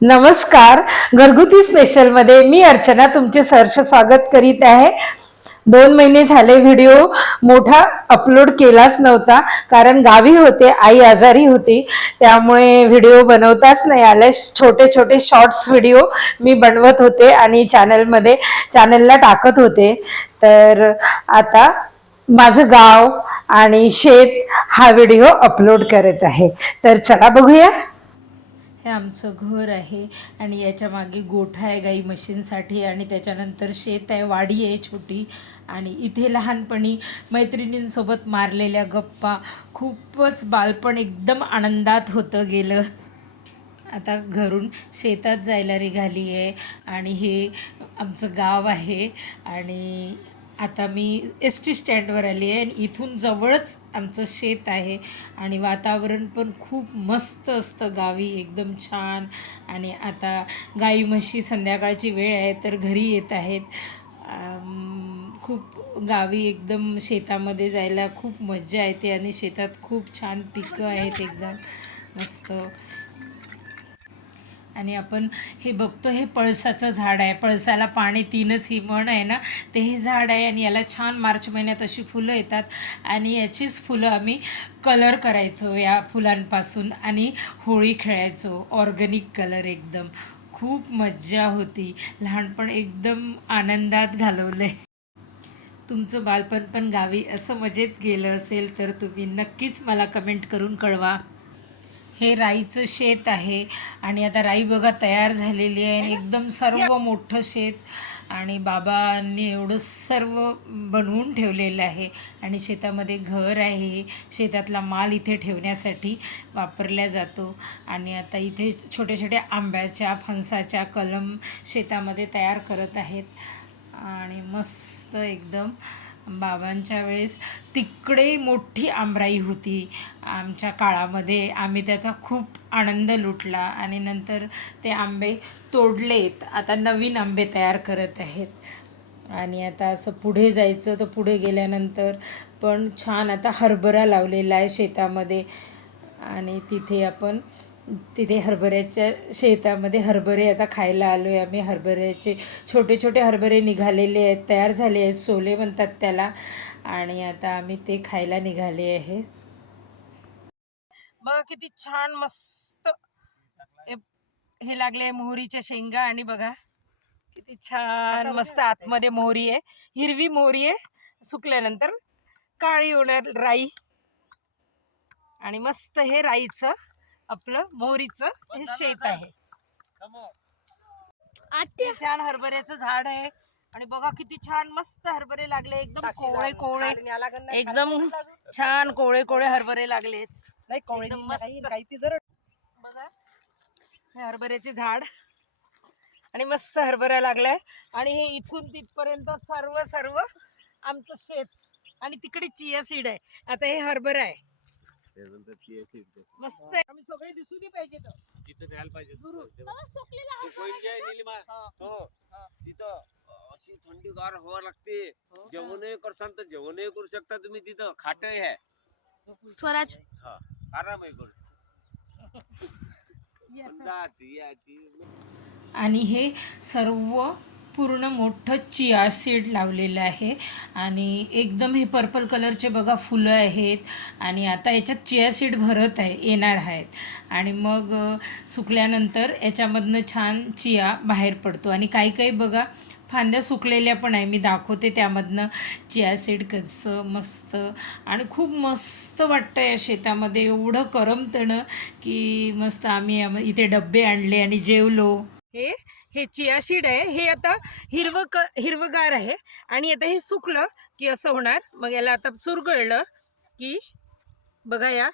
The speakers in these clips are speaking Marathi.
नमस्कार. घरगुती स्पेशलमध्ये मी अर्चना तुमचे सहर्ष स्वागत करीत आहे. दोन महिने झाले व्हिडिओ मोठा अपलोड केलाच नव्हता. कारण गावी होते आई आजारी होती. त्यामुळे व्हिडिओ बनवताच नाही आले. छोटे छोटे शॉर्ट्स व्हिडिओ मी बनवत होते आणि चॅनलमध्ये चॅनलला टाकत होते. तर आता माझं गाव आणि शेत हा व्हिडिओ अपलोड करत आहे. तर चला बघूया. हे आमचं घर आहे आणि याच्या मागे गोठा आहे गाई म्हशींसाठी आणि त्याच्यानंतर शेत आहे वाडी आहे छोटी. आणि इथे लहानपणी मैत्रिणींसोबत मारलेल्या गप्पा खूपच बालपण एकदम आनंदात होतं गेलं. आता घरून शेतात जायला निघाली आहे आणि हे आमचं गाव आहे आणि आता मी एस टी स्टँडवर आली आहे आणि इथून जवळच आमचं शेत आहे. आणि वातावरण पण खूप मस्त असतं गावी एकदम छान. आणि आता गाई म्हशी संध्याकाळची वेळ आहे तर घरी येत आहेत. खूप गावी एकदम शेतामध्ये जायला खूप मज्जा येते आणि शेतात खूप छान पिकं आहेत एकदम. मस्त. आणि आपण हे बघतो हे पळसाचं झाड आहे. पळसाला पाणी तीनच ही म्हण आहे ना ते हे झाड आहे आणि याला छान मार्च महिन्यात अशी फुलं येतात. आणि याचीच फुलं आम्ही कलर करायचो या फुलांपासून आणि होळी खेळायचो. ऑर्गॅनिक कलर एकदम. खूप मज्जा होती. लहानपण एकदम आनंदात घालवलं आहे तुमचं बालपण पण गावी असं मजेत गेलं असेल तर तुम्ही नक्कीच मला कमेंट करून कळवा. हे राईचं शेत आहे. आणि आता राई बघा तयार झालेली आहे आणि एकदम सर्व मोठं शेत. आणि बाबांनी एवढं सर्व बनवून ठेवलेलं आहे. आणि शेतामध्ये घर आहे. शेतातला माल इथे ठेवण्यासाठी वापरला जातो. आणि आता इथे छोट्या छोट्या आंब्याच्या फणसाच्या कलम शेतामध्ये तयार करत आहेत. आणि मस्त एकदम बाबांच्या वेळेस तिकडे मोठी आंबराई होती. आमच्या काळामध्ये आम्ही त्याचा खूप आनंद लुटला आणि नंतर ते आंबे तोडलेत. आता नवीन आंबे तयार करत आहेत. आणि आता असं पुढे जायचं तर पुढे गेल्यानंतर पण छान आता हरभरा लावलेला आहे शेतामध्ये. आणि तिथे आपण तिथे हरभऱ्याच्या शेतामध्ये हरभरे आता खायला आलो आहे आम्ही. हरभऱ्याचे छोटे छोटे हरभरे निघालेले आहेत तयार झाले आहेत. सोले म्हणतात त्याला. आणि आता आम्ही ते खायला निघाले आहे. बघा किती छान मस्त हे- लागले मोहरीच्या शेंगा. आणि बघा किती छान मस्त आतमध्ये मोहरी आहे. हिरवी मोहरी आहे. सुकल्यानंतर काळी होणार राई. आणि मस्त हे राईचं आपलं मोहरीचं हे शेत आहे. हे छान हरभऱ्याचं झाड आहे. आणि बघा किती छान मस्त हरभरे लागले. एकदम कोवळे कोवळे. एकदम छान कोवळे कोवळे हरभरे लागलेत नाही कोवळी मस्त. बघा. हे हरभऱ्याचे झाड. आणि मस्त हरभरा लागलाय. आणि हे इथून तिथपर्यंत सर्व सर्व आमचं शेत. आणि तिकडे चिया सीड आहे. आता हे हरभरा आहे. मस्त आहे. आम्ही सगळे दिसू दे पाहिजे तर. तिथं न्यायला पाहिजे तू आहे निलिमा, तो तिथं अशी थंडीगार हवा लागते. जेवणही करसान तर जेवणही करू शकता तुम्ही तिथं. खाट आहे. स्वराज. हा. आराम आहे करू. आणि हे सर्व पूर्ण मोठं चिया सीड लावलेलं आहे. आणि एकदम हे पर्पल कलरचे बघा फुलं आहेत. आणि आता याच्यात चिया सीड भरत आहे येणार आहेत. आणि मग सुकल्यानंतर याच्यामधनं छान चिया बाहेर पडतो. आणि काही काही बघा फांद्या सुकलेल्या पण आहे. मी दाखवते त्यामधनं चिया सीड कसं मस्त आणि खूप मस्त वाटतं या शेतामध्ये. एवढं करमतणं की मस्त आम्ही इथे डब्बे आणले आणि जेवलो. हे? हे चिया सीड आहे. हे आता हिरवं क हिरवगार आहे. आणि आता हे सुकलं की असं होणार. मग याला आता चुरगळलं की बघा या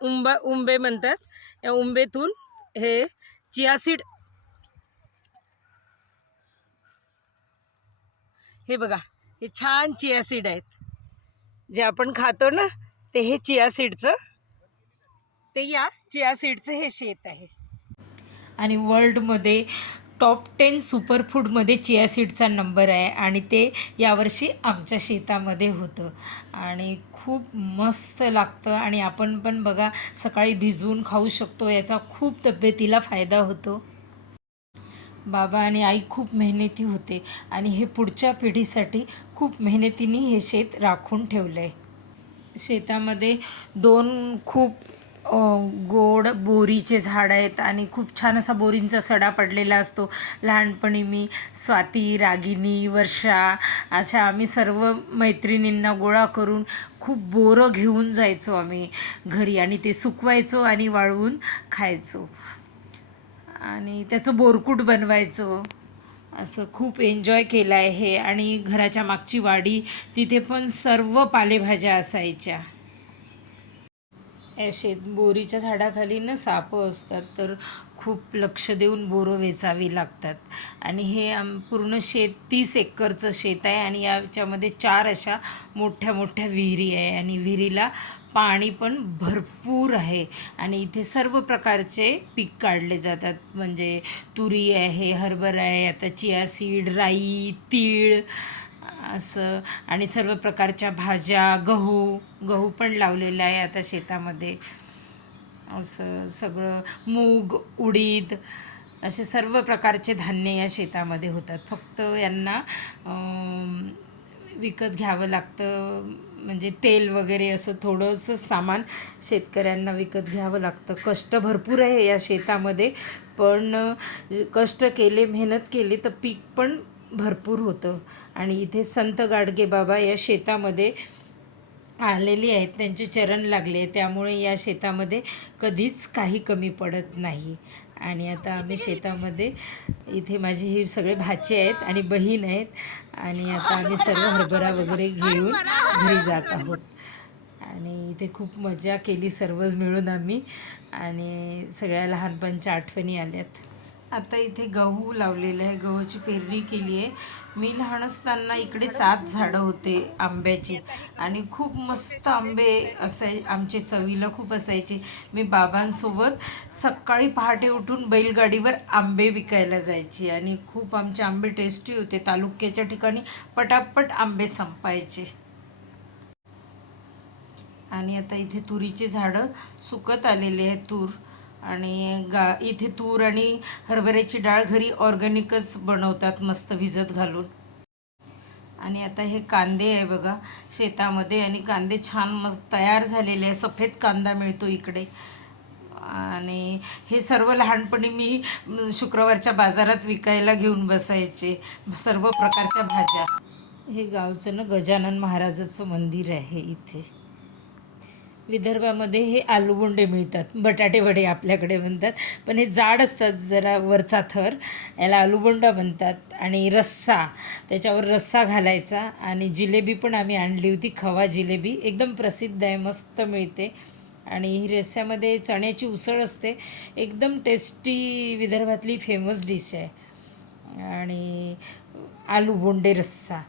उंबा उंबे म्हणतात. या उंबेतून हे चिया सीड हे बघा हे छान चिया सीड आहेत. जे आपण खातो ना ते हे चिया सीडचं ते या चिया सीडचं हे शेत आहे. आणि वर्ल्डमध्ये टॉप टेन सुपरफूडमध्ये चिया सीडचा नंबर आहे आणि ते यावर्षी आमच्या शेतामध्ये होतं. आणि खूप मस्त लागतं आणि आपण पण बघा सकाळी भिजवून खाऊ शकतो याचा खूप तब्येतीला फायदा होतो. बाबा आणि आई खूप मेहनती होते आणि हे पुढच्या पिढीसाठी खूप मेहनतीने हे शेत राखून ठेवलं आहे शेतामध्ये दोन खूप गोड बोरीचे झाड आहेत आणि खूप छान असा बोरींचा सडा पडलेला असतो. लहानपणी मी स्वाती रागिनी वर्षा अशा आम्ही सर्व मैत्रिणींना गोळा करून खूप बोरं घेऊन जायचो आम्ही घरी आणि ते सुकवायचो आणि वाळवून खायचो. आणि त्याचं बोरकूट बनवायचो. असं खूप एन्जॉय केलं आहे हे आणि घराच्या मागची वाडी तिथे पण सर्व पालेभाज्या असायच्या. शेत बोरीच्या झाडाखाली ना सापं असतात तर खूप लक्ष देऊन बोरं वेचावी लागतात. आणि हे आम पूर्ण शेत तीस एकरचं शेत आहे आणि याच्यामध्ये चार अशा मोठ्या मोठ्या विहिरी आहे आणि विहिरीला पाणी पण भरपूर आहे. आणि इथे सर्व प्रकारचे पीक काढले जातात. म्हणजे तुरी आहे हरभरा आहे आता चिया सीड राई तीळ असं आणि सर्व प्रकारच्या भाज्या गहू गहू पण लावलेला आहे आता शेतामध्ये. असं सगळं मूग उडीद असे सर्व प्रकारचे धान्य या शेतामध्ये होतात. फक्त यांना विकत घ्यावं लागतं म्हणजे तेल वगैरे असं थोडंसं सामान शेतकऱ्यांना विकत घ्यावं लागतं. कष्ट भरपूर आहे या शेतामध्ये पण कष्ट केले मेहनत केली तर पीक पण भरपूर होतं. आणि इथे संत गाडगे बाबा या शेतामध्ये आलेली आहेत. त्यांचे चरण लागले त्यामुळे या शेतामध्ये कधीच काही कमी पडत नाही. आणि आता आम्ही शेतामध्ये इथे माझी ही सगळे भाचे आहेत आणि बहीण आहेत. आणि आता आम्ही सर्व हरभरा वगैरे घेऊन घरी जात आहोत. आणि इथे खूप मजा केली सर्व मिळून आम्ही. आणि सगळ्या लहानपणच्या आठवणी आल्यात. आता इथे गहू लावलेलं आहे गहूची पेरणी केली आहे. मी लहान असताना इकडे सात झाडं होते आंब्याची आणि खूप मस्त आंबे असाय आमचे चवीला खूप असायचे. मी बाबांसोबत सकाळी पहाटे उठून बैलगाडीवर आंबे विकायला जायची आणि खूप आमचे आंबे टेस्टी होते. तालुक्याच्या ठिकाणी पटापट आंबे संपायचे. आणि आता इथे तुरीची झाडं सुकत आलेली आहेत तूर. आणि गा इथे तूर आणि हरभऱ्याची डाळ घरी ऑर्गॅनिकच बनवतात मस्त भिजत घालून. आणि आता हे कांदे आहे बघा शेतामध्ये आणि कांदे छान मस्त तयार झालेले आहे. सफेद कांदा मिळतो इकडे. आणि हे सर्व लहानपणी मी शुक्रवारच्या बाजारात विकायला घेऊन बसायचे. सर्व प्रकारच्या भाज्या. हे गावचं ना गजानन महाराजाचं मंदिर आहे इथे. विदर्भामध्ये हे आलूबोंडे मिळतात. बटाटे वडे आपल्याकडे म्हणतात पण हे जाड असतात जरा वरचा थर. याला आलूबोंडा म्हणतात. आणि रस्सा त्याच्यावर रस्सा घालायचा. आणि जिलेबी पण आम्ही आणली होती खवा जिलेबी. एकदम प्रसिद्ध आहे मस्त मिळते. आणि ही रस्स्यामध्ये चण्याची उसळ असते. एकदम टेस्टी विदर्भातली फेमस डिश आहे. आणि आलू बोंडे रस्सा.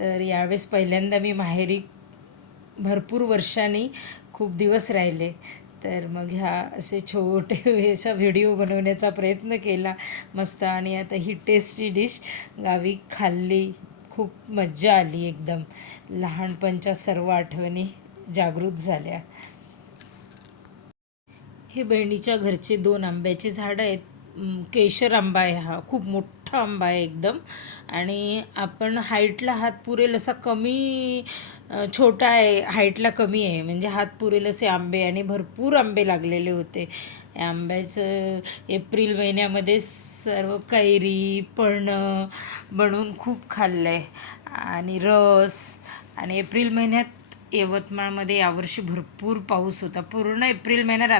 तर यावेळेस पहिल्यांदा मी माहेरी भरपूर वर्षांनी खूप दिवस राहिले. तर मग ह्या असे छोटे असा व्हिडिओ बनवण्याचा प्रयत्न केला मस्त. आणि आता ही टेस्टी डिश गावी खाल्ली. खूप मज्जा आली एकदम. लहानपणच्या सर्व आठवणी जागृत झाल्या. हे बहिणीच्या घरचे दोन आंब्याचे झाडं आहेत. केशर आंबा आहे हा. खूप मोठा आंबा आहे एकदम. आणि आपण हाईटला हात पुरेल असा कमी छोटा आहे हाईटला कमी आहे. म्हणजे हात पुरेल असे आंबे आणि भरपूर आंबे लागलेले होते. या आंब्याचं एप्रिल महिन्यामध्ये सर्व कैरी पळणं बनवून खूप खाल्लं आहे आणि रस. आणि एप्रिल महिन्यात यवतमाळमध्ये यावर्षी भरपूर पाऊस होता. पूर्ण एप्रिल महिन्यात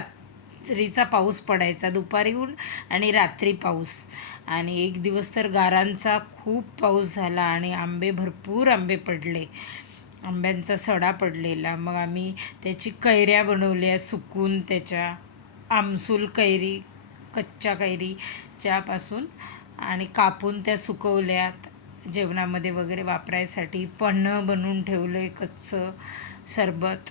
रात्रीचा पाऊस पडायचा दुपारी ऊन आणि रात्री पाऊस. आणि एक दिवस तर गारांचा खूप पाऊस झाला आणि आंबे भरपूर आंबे पडले. आंब्यांचा सडा पडलेला. मग आम्ही त्याची कैऱ्या बनवल्या सुकून त्याच्या आमसूल कैरी कच्च्या कैरीच्यापासून आणि कापून त्या सुकवल्यात. जेवणामध्ये वगैरे वापरायसाठी पन्हं बनवून ठेवलं आहे कच्चं सरबत.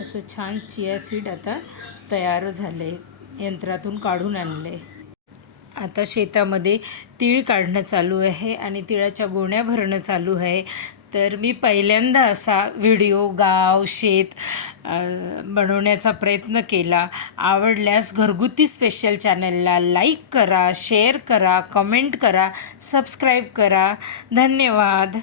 असं छान चिया सीड आता तयार झाले यंत्रातून काढून आणले. आता शेतामध्ये तीळ काढणं चालू आहे आणि तिळाच्या गोण्या भरणं चालू आहे. तर मी पहिल्यांदा असा व्हिडिओ गाव शेत बनवण्याचा प्रयत्न केला. आवडल्यास घरगुती स्पेशल चॅनलला लाईक करा शेअर करा कमेंट करा सबस्क्राईब करा. धन्यवाद.